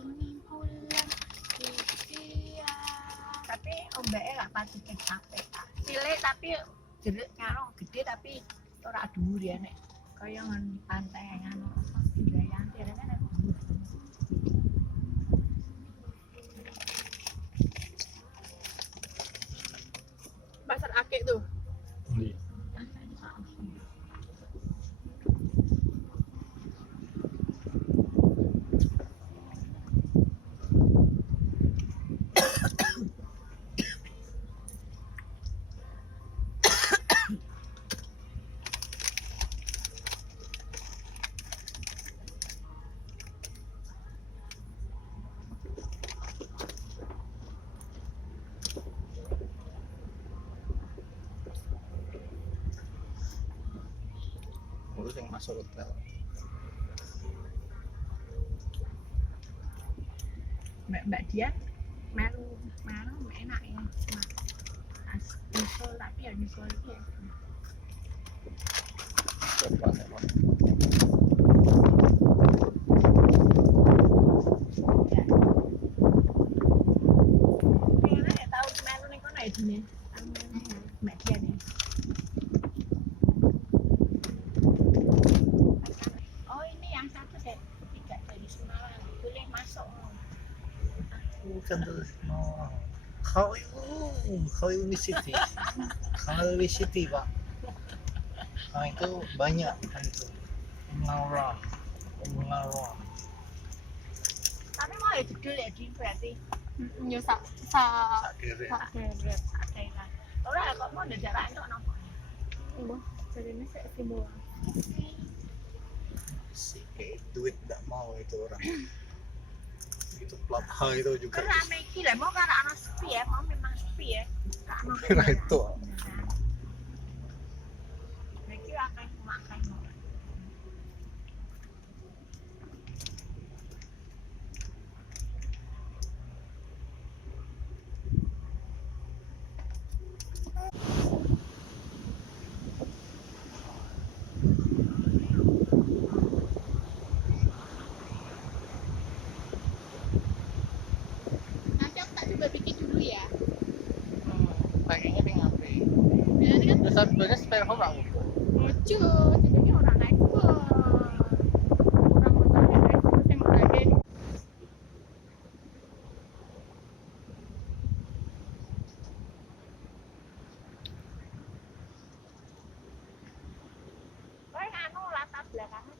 ingin pulang ke dia. Tapi ombaknya gak pati capek. Cilik tapi jeruk karo gede tapi ora dhuwur ya nek kaya nang pantai ngono apa Indrayanti kan dhuwur. Pasar akik tuh. Iya. Terus yang masuk hotel. Mbak Dian melu enak ya. As nyusul tapi ya nyusul iki ya. Coba saya Ya. Ini ya tahu melu ning kono ya dine. Mbak Dian ya. Oh ini yang satu saya tidak dari Semarang boleh masuk. bukan terus no. Kau City. Kau City Pak. Nah itu banyak kan itu. Mengarah. Tapi mau ya jedul ya di berarti. Ya sak Deret. Ada. Ora kok mau ndadak entuk napa? mbah jarine sik simbolan. Si kayak duit nggak mau itu orang. Itu plat H itu juga. Rame iki lah mau karo ana sepi ya, mau memang sepi ya. Ono Kira itu. Iki akeh makan. Nanti aku tak coba bikin dulu ya. Pakainya pengen apa? Ya ini kan Besar sebenarnya spare home aku. lucu, jadi orang naik bus. Orang motornya naik bus yang lagi. Kowe anu latar belakangnya